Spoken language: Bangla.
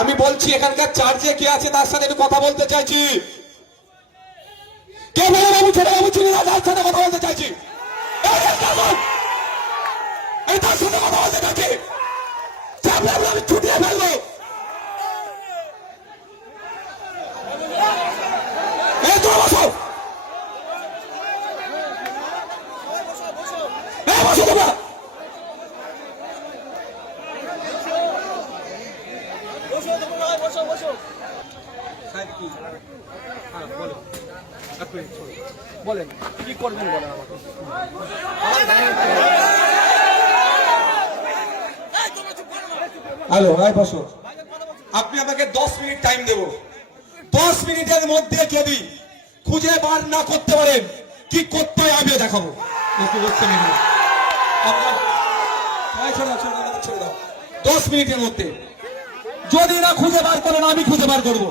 আমি বলছি এখানকার চার্জে কে আছে তার সাথে একটু কথা বলতে চাইছি। কে বলে বাবু ছেলে বাবু ছিল না, তার সাথে কথা বলতে চাইছি। এই তার সাথে কথা বলতে চাইছি। আমি ছুটিয়ে ফেলবো। এই তো বসো, বসো তোমরা। বলেন কি করবেন বলেন আমাকে। হ্যালো, বসো। আপনি আমাকে 10 মিনিট টাইম দেব। 10 মিনিটের মধ্যে যদি খুঁজে বার না করতে পারেন কি করতে হয় আমিও দেখাবো। নাকি করতে নেই 10 মিনিটের মধ্যে যদি না খুঁজে বার করেন আমি খুঁজে বার করবো।